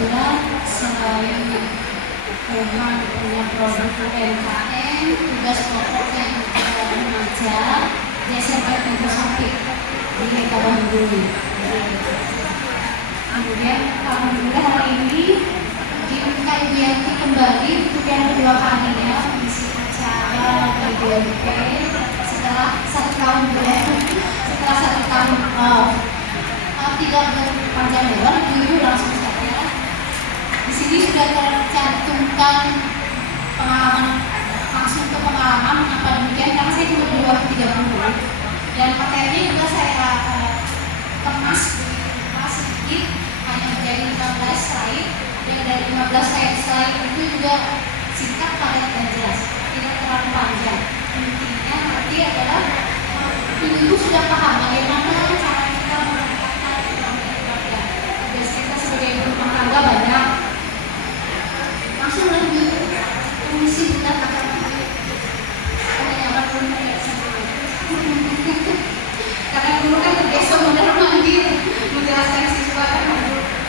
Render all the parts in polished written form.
kebetulan selain rumah punya produk UMKM, tugas pokoknya juga remaja di SMP Negeri Sampit di Mega Bandung. Kemudian alhamdulillah hari ini diminta Ibu Yanti kembali untuk yang kedua kalinya mengisi acara di DMP setelah 1 tahun setelah 1 tahun tidak berpanjang lebar, Ibu langsung saja. Di sini sudah tercantumkan pengalaman, langsung ke pengalaman mengapa demikian, karena saya cuma di waktu 30 dan materinya juga saya kemas sedikit, hanya menjadi 15 slide, dan dari 15 slide itu juga singkat, padat dan jelas, tidak terlalu panjang. Intinya nanti adalah Ibu sudah paham bagaimana cara kita menempatkan keluarga. Tugas kita sebagai ibu rumah tangga banyak. Langsung lanjut fungsi kita akan karena dulu kan terbiasa modal mandir menjelaskan siswa kan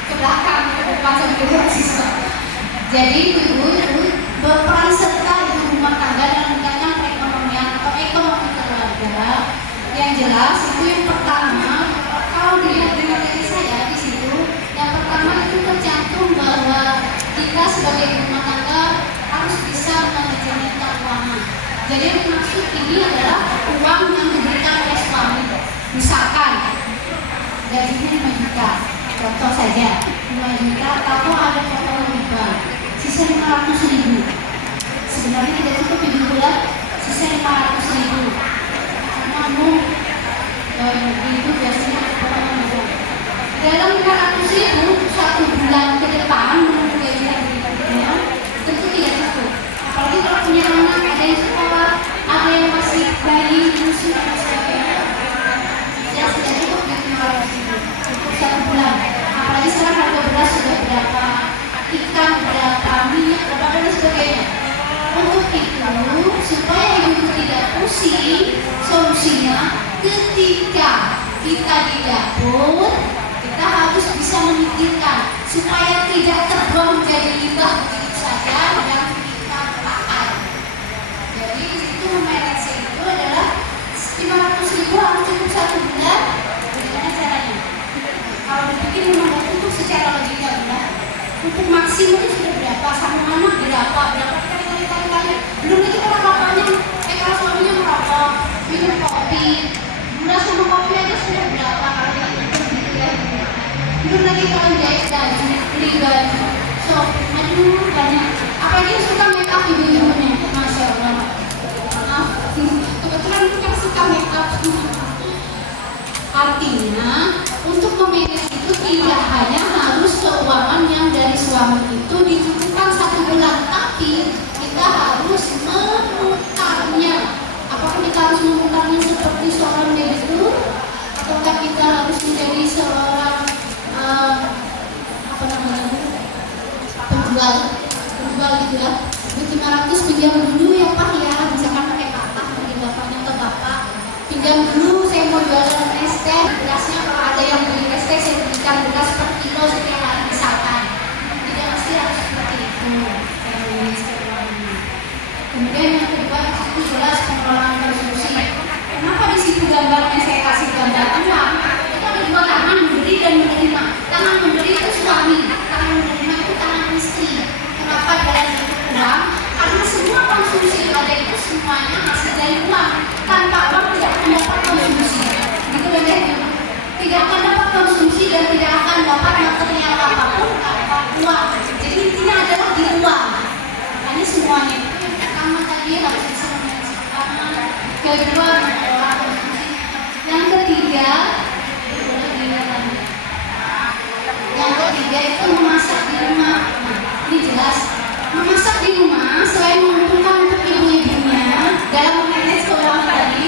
ke belakang ke depan sampai siswa. Jadi ibu berperan serta ibu rumah tangga dalam meningkatkan perekonomian atau ekonomi keluarga. Yang jelas itu yang pertama, kalau dilihat dari materi saya di situ, yang pertama itu tercantum bahwa kita sebagai ibu rumah tangga harus bisa manajemen keuangan. Jadi yang dimaksud ini adalah uang yang diberikan oleh suami. Misalkan gajinya 5 juta, contoh saja 5 juta, tapi ada potongan riba, sisa 500.000. Sebenarnya tidak cukup ibu bulan, sisa 500.000. Namun itu biasanya ada potongan riba. Dalam 500.000 1 bulan ke depan menunggu gaji yang berikutnya tentu tidak cukup. Apalagi kalau punya anak, ada yang sekolah, ada yang masih bayi, musuh dan sebagainya. Ya sudah cukup di 500.000 untuk 1 bulan. Apalagi sekarang harga beras sudah berapa, ikan berapa, minyak berapa dan sebagainya. Untuk itu, supaya ibu tidak pusing, solusinya ketika kita di dapur, kita harus bisa memikirkan supaya tidak terbuang menjadi limbah begitu saja yang kita pakai. Jadi itu memanage itu adalah 500.000 harus cukup 1 bulan. Bagaimana caranya? Kalau dipikir memang untuk secara logika benar. Untuk maksimumnya sudah berapa? Sama anak berapa? Kali. Belum lagi kalau bapaknya, kalau suaminya merokok, minum kopi, gula sama kopi aja sudah berapa kali itu gitu ya. Belum lagi kalau jahit baju, beli baju, so aduh banyak. Apalagi yang suka make up ibu-ibunya, masya Allah. Maaf, kebetulan itu kan suka make up. Artinya untuk memanage itu tidak hanya harus keuangan yang dari suami itu dicukupkan 1 bulan, tapi kita harus memutarnya. Apakah kita harus memutarnya seperti seorang debitur, ataukah kita harus menjadi seorang penjual gitu ya. 500 pinjam dulu ya Pak ya, misalkan pakai kakak bagi bapaknya ke bapak, pinjam dulu saya mau jualan es teh, berasnya kalau ada yang beli es teh saya berikan beras per kilo setiap hari misalkan. Tidak mesti harus seperti itu. Kemudian yang kedua itu jelas pengelolaan konsumsi. Kenapa di situ gambarnya saya kasih gambar uang? Itu ada 2 tangan, memberi dan menerima. Tangan memberi itu suami, tangan menerima itu tangan istri. Kenapa dalam bentuk uang? Karena semua konsumsi yang ada itu semuanya hasil dari uang. Tanpa uang tidak akan dapat konsumsi. Gitu kan ya? Tidak akan dapat konsumsi dan tidak akan dapat material apapun tanpa uang. Jadi intinya adalah di uang. Makanya semuanya itu yang pertama tadi harus bisa memanage keuangan, kedua mengelola konsumsi. Yang ketiga itu memasak di rumah. Nah, ini jelas memasak di rumah selain menguntungkan untuk ibu-ibunya dalam memanage keuangan tadi,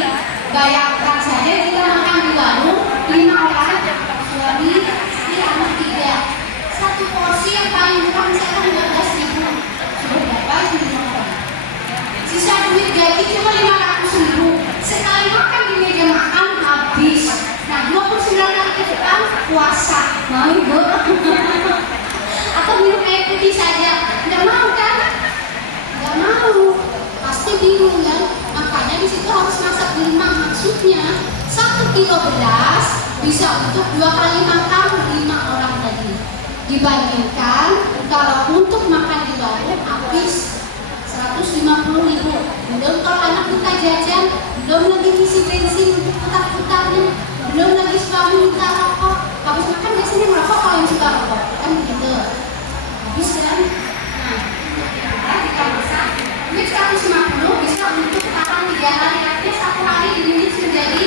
bayangkan saja kita makan di warung 5 orang, suami, istri, anak 3, 1 porsi yang paling murah misalkan 15.000, sudah berapa itu 5 orang? Sisa duit gaji cuma 500.000, sekali makan di meja makan habis. Nah 29 hari ke depan puasa, mau ibu? Atau kilo beras bisa untuk 2 kali makan 5 orang tadi. Dibandingkan kalau untuk makan di warung habis 150.000. Belum kalau anak kita jajan, belum lagi ngisi bensin untuk putar-putarnya, belum lagi suami minta rokok. Habis makan biasanya merokok kalau yang suka rokok, kan begitu. Habis kan? Nah, kita masak. Duit 150 bisa untuk makan 3 hari. Artinya 1 hari diminit menjadi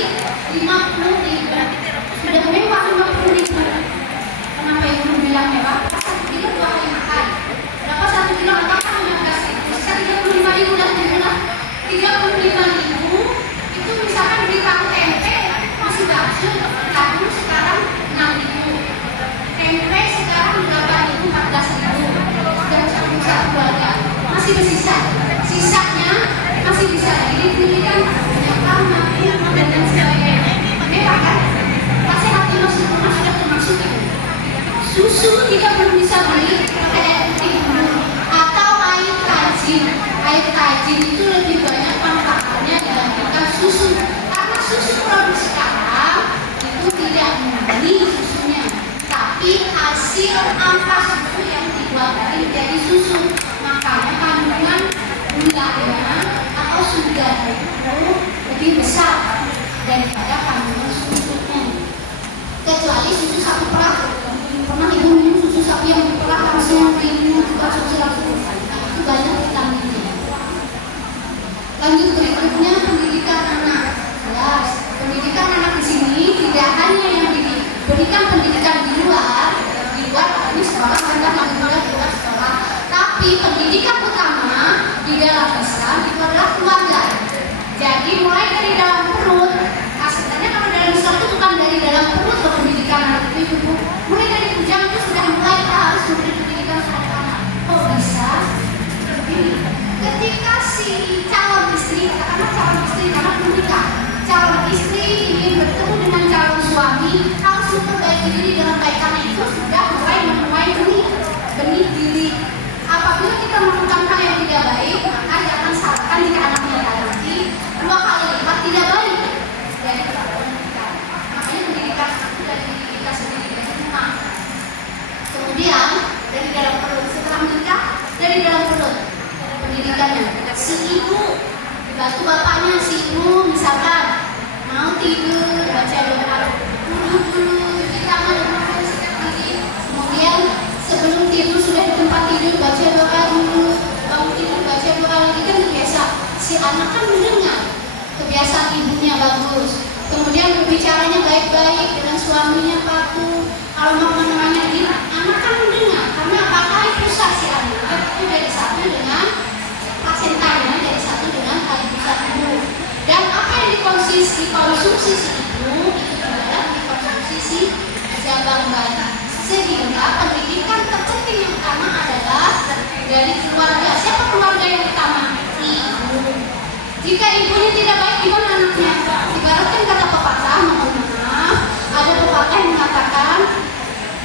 50.000. Sudah mewah 50.000. Kenapa ibu bilang mewah? 1 kilo 2 kali makan. Berapa 1 kilo atau 15.000? Bisa 35.000 dan 35.000 itu misalkan beli tahu tempe masih bakso tahu sekarang 6.000, tempe sekarang 8.000, 14.000, sudah campur satu keluarga masih bersisa, sisanya masih bisa dibelikan makan dan lain sebagainya. Mewah kan? Pasti hati masuk rumah sudah termasuk itu. Susu tidak belum bisa beli pakai air putih dulu atau air tajin. Air tajin itu lebih banyak manfaatnya dibandingkan susu, karena susu produk sekarang itu tidak murni susunya, tapi hasil ampas susu yang dibuat menjadi susu. Makanya kandungan gulanya atau sugarnya itu lebih besar daripada kandungan susunya. Kecuali susu sapi perah. Pernah ibu minum susu sapi yang perah harusnya minum juga susu sapi itu banyak vitaminnya. Lanjut berikutnya pendidikan anak. Jelas, pendidikan anak di sini tidak hanya yang diberikan pendidikan di luar ini sekolah anda di luar sekolah, tapi pendidikan utama di dalam Islam itu adalah keluarga. Jadi mulai dari dalam perut, sebenarnya kalau dalam Islam itu bukan dari dalam perut loh pendidikan anak itu ibu. Mulai dari bujang itu sudah mulai kita harus memberi pendidikan kepada anak. Kok bisa? Begini. Ketika si calon istri, katakanlah calon istri karena menikah, calon istri ingin bertemu dengan calon suami, harus memperbaiki diri dengan baik karena itu sudah mulai menuai benih diri. Apabila kita melakukan hal yang tidak baik, maka jangan salahkan jika anaknya nanti 2 kali lipat tidak baik dari pendidikan. Makanya pendidikan itu dari diri kita sendiri dari rumah. Kemudian dari dalam perut, setelah menikah dari dalam perut. Pendidikannya, si ibu dibantu bapaknya, si ibu misalkan mau tidur baca doa dulu cuci tangan lagi, kemudian sebelum tidur sudah di tempat tidur baca doa dulu, bangun tidur baca doa lagi, kan biasa si anak kan mendengar, kebiasaan ibunya bagus, kemudian berbicaranya baik-baik dengan suaminya patuh, kalau mau menemani dia anak kan mendengar, karena apakah pusat si anak itu dari satu dengan placentanya dari satu dengan kali pusat ibu. Dan apa yang dikonsumsi si ibu itu adalah dikonsumsi si jabang bayi. Sehingga pendidikan terpenting yang utama adalah dari keluarga. Siapa keluarga yang utama? Ibu. Jika ibunya tidak baik, gimana anaknya? Ibaratkan kata pepatah, mohon maaf, ada pepatah yang mengatakan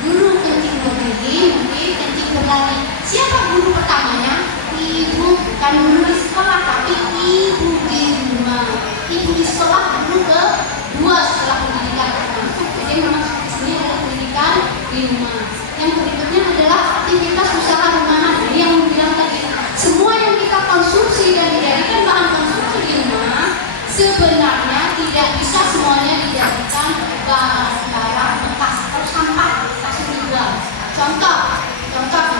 guru kencing berdiri, mungkin kencing berlari. Siapa guru pertamanya? Ibu, bukan guru di sekolah, tapi ibu di rumah. Ibu di sekolah guru kedua setelah pendidikan anak. Jadi memang di sini adalah pendidikan di rumah. Yang berikutnya adalah aktivitas usaha rumahan. Jadi yang bilang tadi, semua yang kita konsumsi dan dijadikan bahan konsumsi di rumah sebenarnya tidak bisa semuanya dijadikan barang bekas atau sampah langsung dibuang. Contoh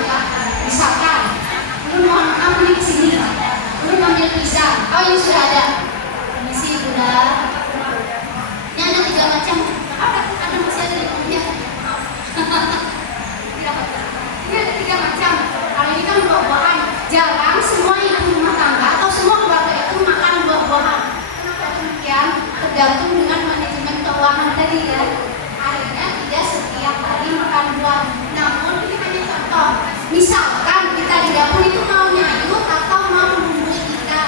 ya, misalkan lu mau ambil ke sini, lu ambil pisang, yang sudah ada, misi udah, ini ada 3 macam, ada masih ada di punya, ini ada 3 macam, kalau ini kan buah-buahan, jarang semua ibu rumah tangga atau semua keluarga itu makan buah-buahan. Kenapa demikian? Tergantung dengan manajemen keuangan tadi ya. Akhirnya tidak setiap hari makan buah. Namun ini hanya contoh. Misalkan kita di dapur itu mau nyayur atau mau bumbu ikan,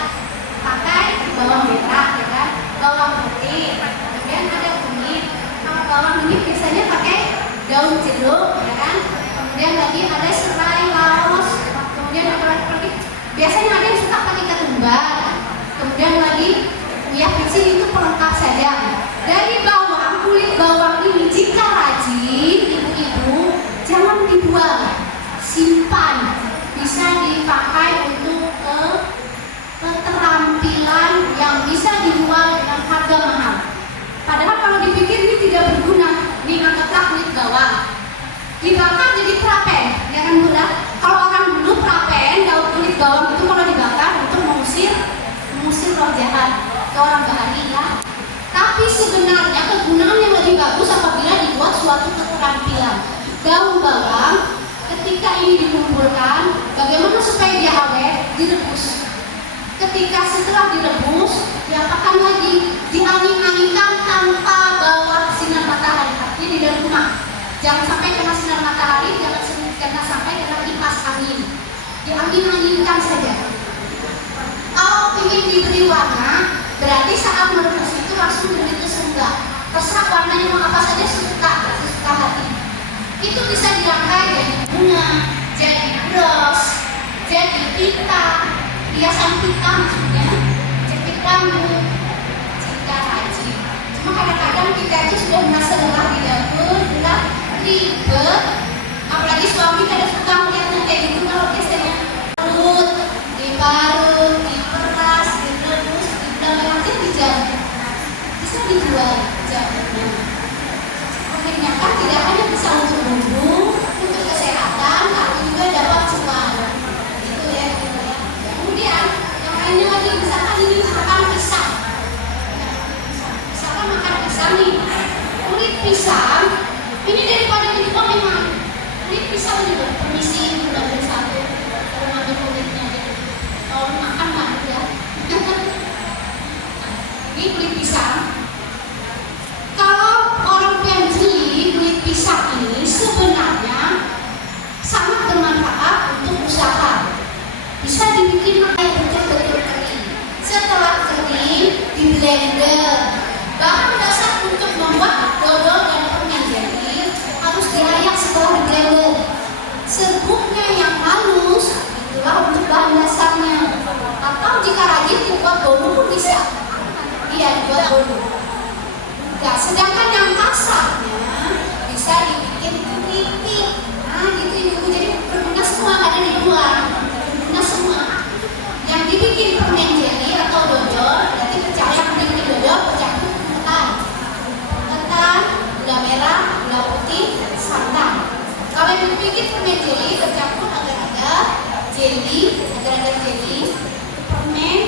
pakai bawang merah, ya kan? Bawang putih, kemudian ada kunyit. Kalau bawang kunyit biasanya pakai daun jeruk, ya kan? Kemudian lagi ada serai, laos, kemudian ada lagi. Biasanya ada yang suka pakai ketumbar. Kemudian lagi, ya kecil itu pelengkap saja. Dari bawang yang bagus apabila dibuat suatu keterampilan. Daun bawang ketika ini dikumpulkan, bagaimana supaya dia awet? Direbus. Ketika setelah direbus, diapakan lagi? Diangin-anginkan tanpa bawa sinar matahari, artinya di dalam rumah. Jangan sampai kena sinar matahari, jangan sampai kena kipas angin. Diangin-anginkan saja. Kalau ingin diberi warna, berarti saat merebus itu langsung beri kesenggak. Terserah warnanya mau apa saja, sesuka hati. Itu bisa dirangkai jadi bunga, jadi bros, jadi pita, hiasan pita maksudnya, jepit rambut, jika rajin. Cuma kadang-kadang kita itu sudah merasa lelah di dapur, lelah, ribet. Apalagi suami kadang suka melihatnya kayak gitu, kalau biasanya parut, diparut, diperas, direbus, nanti dijamu, bisa dijual jamunya. Ternyata tidak hanya bisa untuk bumbu, untuk kesehatan, tapi juga dapat cuan. Gitu ya, gitu ya. Kemudian yang lainnya lagi, misalkan ini makan pisang. Misalkan makan pisang nih, kulit pisang ini daripada dibuang memang. Kulit pisang juga permisi, udah beli satu, kalau ngambil kulitnya gitu. Kalau makan mah ya. Ini kulit pisang. Kalau orang yang beli kulit pisang ini sebenarnya sangat bermanfaat untuk usaha. Bisa dibikin air betul-betul kering. Setelah kering, di blender. Bahan dasar untuk membuat dodol dan permen jeli harus diayak setelah di blender. Serbuknya yang halus itulah untuk bahan dasarnya. Atau jika rajin dibuat bolu pun bisa. Iya, dibuat bolu. Nah, sedangkan yang kasarnya bisa dibikin keripik. Nah, gitu ibu, jadi berguna semua, ada dibuang, berguna semua. Yang dibikin permen jeli atau dodol, berarti percaya dibikin dodol bercampur ketan, gula merah, gula putih, santan. Kalau yang dibikin permen jeli bercampur agar-agar jeli, permen,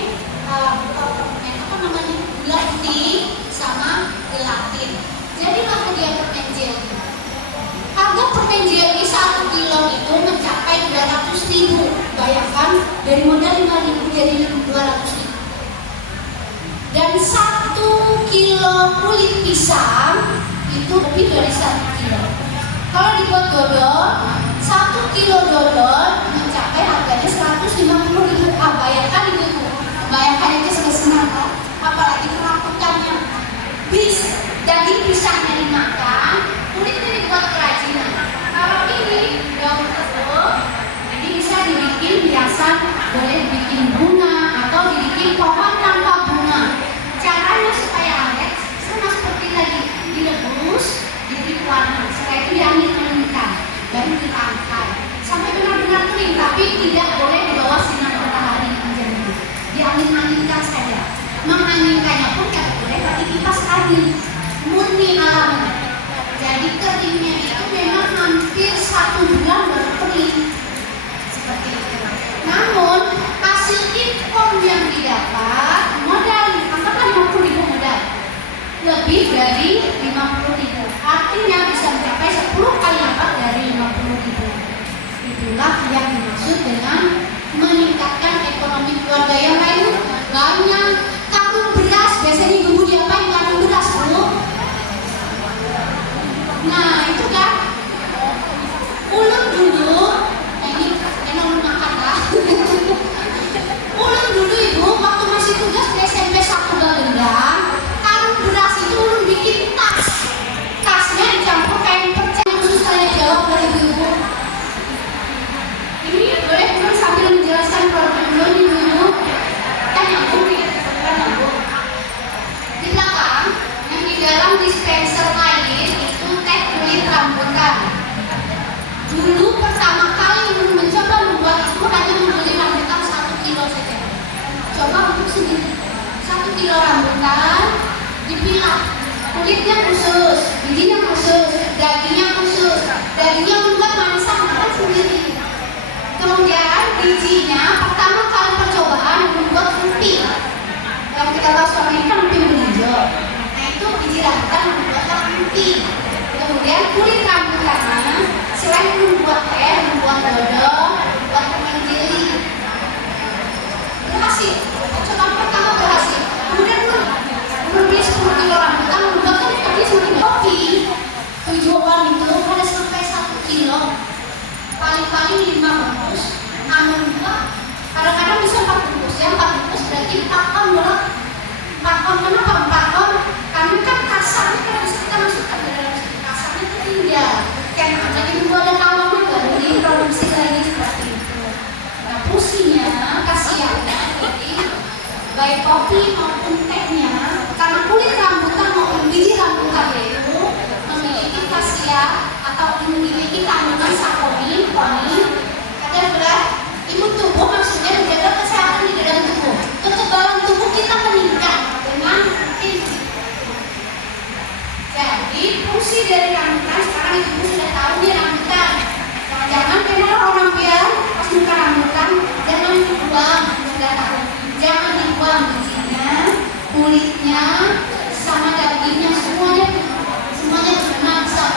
apa namanya, gula putih sama gelatin. Jadilah dia permen jeli. Harga permen jeli 1 kilo itu mencapai 200.000. Bayangkan dari modal 5.000 jadi 200.000. Dan 1 kilo kulit pisang itu lebih dari 1 kilo. Kalau dibuat dodol, 1 kilo dodol mencapai harganya 150.000. Bayangkan itu, bayangkan itu senang kan? Apalagi perakutannya. Daging pisangnya dimakan, kulitnya dibuat kerajinan. Kalau ini daun tersebut, ini bisa dibikin hiasan, boleh dibikin bunga atau dibikin pohon tanpa bunga. Caranya supaya awet sama seperti tadi, direbus, diberi warna. Setelah itu diangin-anginkan, baru dirangkai sampai benar-benar kering, tapi tidak boleh di bawah sinar matahari. Diangin-anginkan saja. Menganginkannya pun tidak boleh pakai kipas angin, murni alami. Jadi keringnya itu memang hampir 1 bulan baru kering seperti itu. Namun hasil impor yang didapat modal, anggaplah 50.000 modal, lebih dari 50.000. Artinya bisa mencapai 10 kali lipat dari 50.000. Itulah yang dimaksud dengan meningkatkan ekonomi keluarga. Yang lain banyak. Karung beras, biasanya ibu diapain karung beras, Bu? Nah, itu kan ulun dulu, ini ulun makan lah. Ulun dulu ibu, waktu masih tugas di SMP 1 Bagendang, karung beras itu ulun bikin tas. Tasnya dicampur kain perca, khusus tanya jawab dari ibu. Ini boleh ulun sambil menjelaskan produk ulun ibu. Kan nyambung nih. Di belakang, yang di dalam dispenser air itu teh kulit rambutan. Dulu pertama kali mencoba membuat itu hanya membeli rambutan 1 kilo saja. Coba untuk sendiri 1 kilo rambutan dipilah, kulitnya khusus, bijinya khusus, dagingnya khusus. Dagingnya enggak masak, makan sendiri. Kemudian bijinya pertama kali percobaan membuat putih. Yang kita tahu selama ini kan emping hijau. Nah itu biji rambutan membuatlah anti. Kemudian kulit rambutannya selain membuat teh, membuat dodol, membuat permen jeli, berhasil. Coba pertama berhasil. Kemudian beli 10 kilo rambutan, membuatkan seperti seperti kopi. Tujuan itu ada sampai 1 kilo, paling-paling 5 bungkus. Namun kadang-kadang bisa 4 bungkus. Yang 4 bungkus berarti 4 ton doang. 4 ton kenapa 4 ton? Karena kan kasarnya kalau bisa kita masukkan ke dalam situ, kasarnya itu tinggal. Yang namanya itu ada kawan juga diproduksi lagi seperti itu. Nah fungsinya, kasihannya jadi baik kopi maupun tehnya, karena kulit rambutan maupun biji rambutan itu memiliki khasiat atau memiliki kandungan saponin, kadar berat imun tubuh, maksudnya menjaga kesehatan di dalam tubuh. Kekebalan tubuh kita meningkat dengan ini. Jadi fungsi dari rambutan sekarang ibu sudah tahu nih rambutan. Jangan benar orang biar pas buka rambutan jangan dibuang, sudah tahu. Jangan dibuang bijinya, kulitnya, sama dagingnya semuanya bisa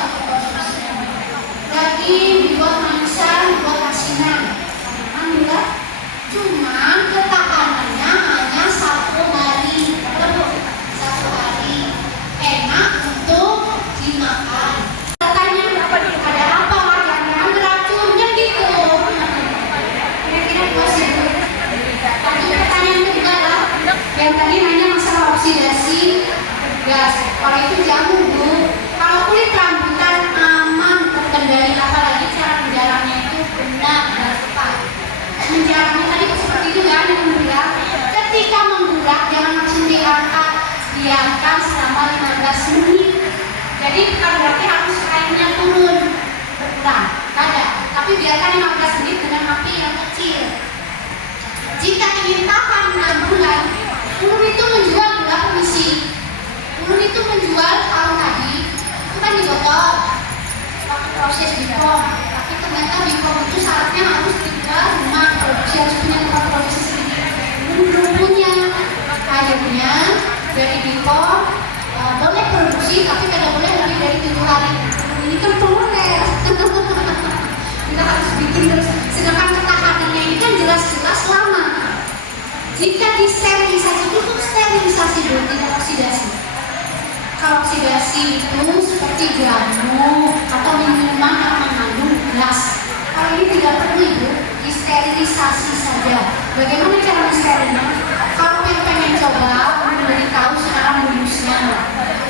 daging dibuat manisan, dibuat asinan. Alhamdulillah. Cuma ketahanannya hanya 1 hari. Satu hari. Enak untuk dimakan. Katanya ada apa? Jangan beracunnya gitu. Kira-kira masih. Tapi pertanyaan kedua adalah yang tadi nanya masalah oksidasi gas. Kalau itu jangan Bu. Kalau kulit rambutan aman terkendali, apalagi cara menjarahnya itu benar dan tepat. Menjarahnya tadi seperti itu kan yang menggurak. Ketika menggurak jangan langsung diangkat, diamkan selama 15 menit. Jadi bukan berarti harus airnya turun berkurang, tidak. Tapi biarkan 15 menit dengan api yang kecil. Jika ingin tahan 6 bulan, Ulun itu menjual gula permisi. Ulun itu menjual tahun tadi itu kan di botol waktu proses bipom. Tapi ternyata bipom itu syaratnya harus dijual rumah produksi, harus punya tempat produksi sendiri. Belum punya, akhirnya dari bipom boleh produksi tapi tidak boleh lebih dari 7 hari. Ini kan promoter. Kita harus bikin terus. Sedangkan ketahanannya ini kan jelas-jelas lama. Jika disterilisasi, cukup sterilisasi dulu, tidak oksidasi. Kalau oksidasi itu seperti jamu atau minuman yang mengandung gas. Kalau ini tidak perlu Ibu, disterilisasi saja. Bagaimana cara mensterilnya? Kalau yang pengen coba, boleh tahu sekarang modusnya.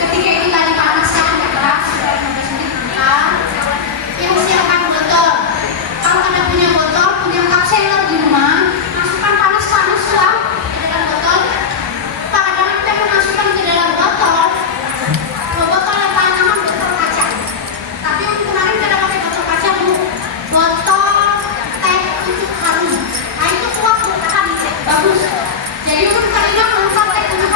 Ketika ini tadi panasan, keras, sudah 15 menit buka, yang siapkan botol. Kalau Anda punya botol, punya cup seller di rumah, masukkan panas-panas suam ke dalam botol. Kadang kita memasukkan ke dalam botol, botol yang paling aman botol kaca. Tapi untuk kemarin kita pakai botol kaca Bu, botol teh untuk harum. Nah itu kuat Bu, tahan, bagus. Jadi untuk kalian mengangkat teh untuk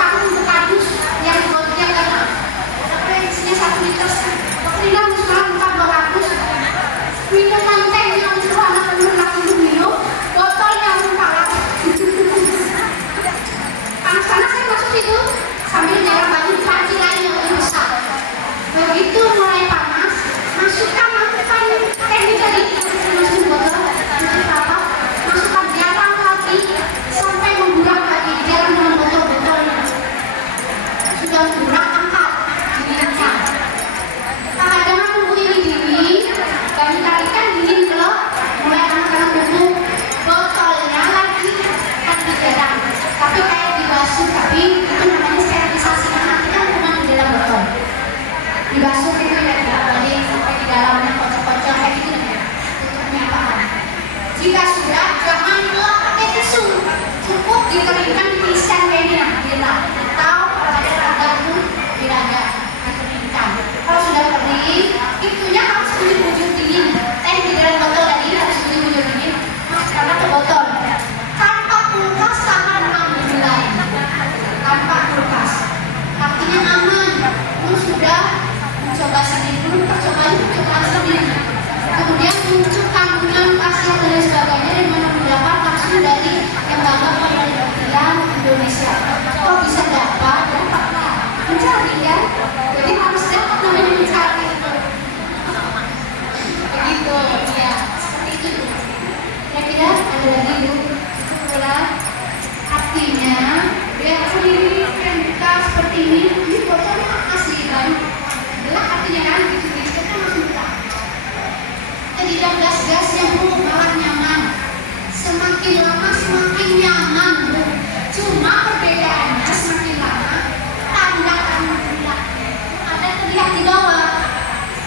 ini bocornya asli baru gelap artinya kan gitu kan langsung gelap. Tidak gas-gasnya Bu, malah nyaman. Semakin lama semakin nyaman Bu. Cuma perbedaannya semakin lama tandakan bulat ada terlihat di bawah.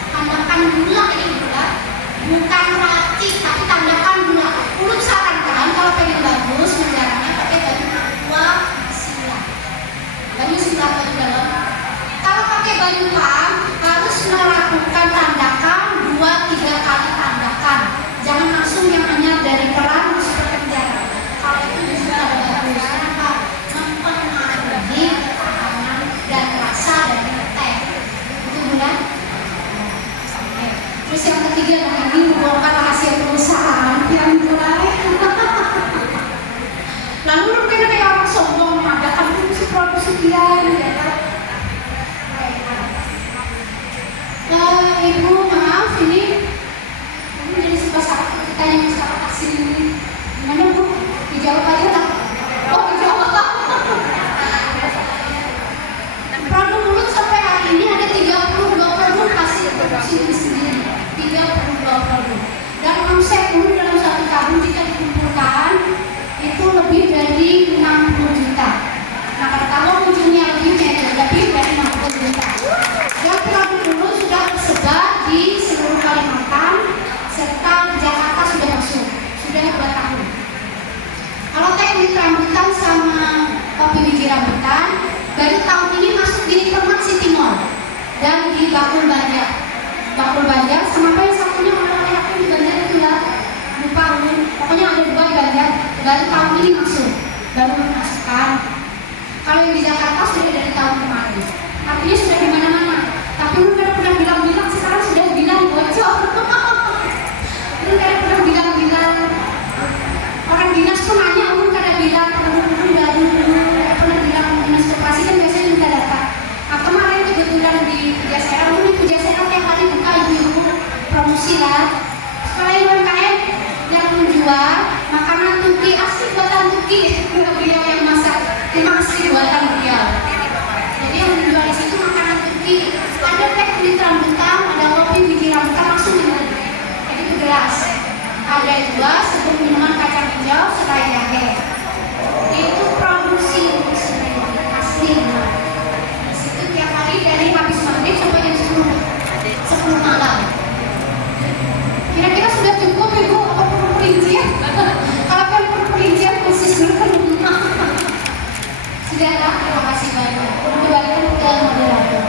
Tandakan bulat ini bulat, bukan rati tapi tandakan bulat. Ulun sarankan kalau pengen bagus menjarahnya pakai baju aqua sila. Baju sila baju dalam. Kalau pakai baju pam harus melakukan tandakan 2-3 kali tandakan. Jangan langsung yang hanya dari peran masuk ke penjara. Kalau itu justru ada bagus. Kenapa? Mempengaruhi ketahanan dan rasa dari teh. Itu bulan. Oke. Terus yang ketiga dan ini membongkar rahasia perusahaan yang mulai. Lalu lu kayak orang sombong mengadakan produk sekian, ya kan? Ibu maaf ini jadi sebuah saat ditanya masalah vaksin ini gimana Bu? Dijawab aja lah. Oh dijawab. Produk mulut sampai hari ini ada 32 produk hasil produksi sendiri, 32 produk. Dan omset mulut dalam 1 tahun jika dikumpulkan itu lebih dari 60 juta. Nah kalau ujungnya lebih dari 60 juta. Dan produk mulut sudah tersebar di seluruh Kalimantan serta Jakarta sudah masuk, sudah 2 tahun. Kalau teknik rambutan sama kopi biji rambutan baru tahun ini masuk di Ternak City Mall dan di Bakul Banjar. Bakul Banjar sama apa yang satunya oleh apa di Banjar itu ya lupa ulun. Pokoknya ada 2 di Banjar baru tahun ini masuk, baru memasukkan. Kalau yang di Jakarta sudah dari tahun kemarin, artinya sudah di mana-mana. Tapi lu kan pernah bilang-bilang sekarang sudah bilang bocor. Lu kan pernah bilang-bilang orang dinas pun nanya, lu kan bilang pernah bilang dinas koperasi kan biasanya minta data. Nah kemarin kebetulan di Pujasera, lu di Pujasera tiap hari buka ibu-ibu promosi lah. Sekolah UMKM yang menjual makanan Turki asli buatan Turki, beliau yang masak, memang asli buatan beliau. Jadi yang menjual di situ makanan Turki. Ada teh kulit rambutan, ada kopi biji rambutan langsung minum. Jadi itu gelas. Ada juga sebelum minuman kacang hijau serai jahe. Itu produksi sendiri asli. Di situ tiap hari dari habis maghrib sampai jam 10 malam. Kira-kira sudah cukup Ibu apa perlu perincian? Kalau perlu perincian khusus dulu kan sudah lah, terima kasih banyak. Kembalikan ke moderator.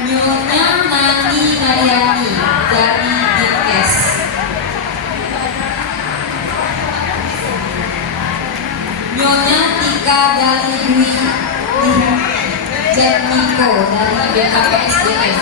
Nyonya Nani Mariani dari Dinkes. Nyonya Tika dari Dwi Jetmiko dari BKPSDM.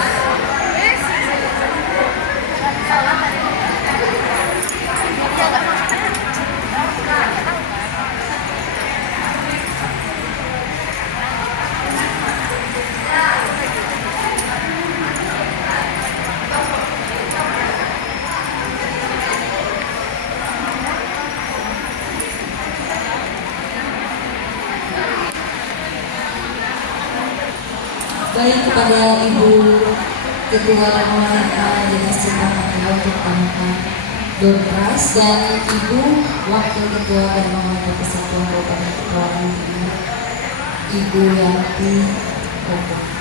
Baik kepada Ibu Ketua Pemerintah Dinas Cipta Karya untuk Tamukan Dompras dan Ibu Wakil Ketua dan Pemerintah Kesatuan Kabupaten Kepulauan Riau Ibu Yanti Koko.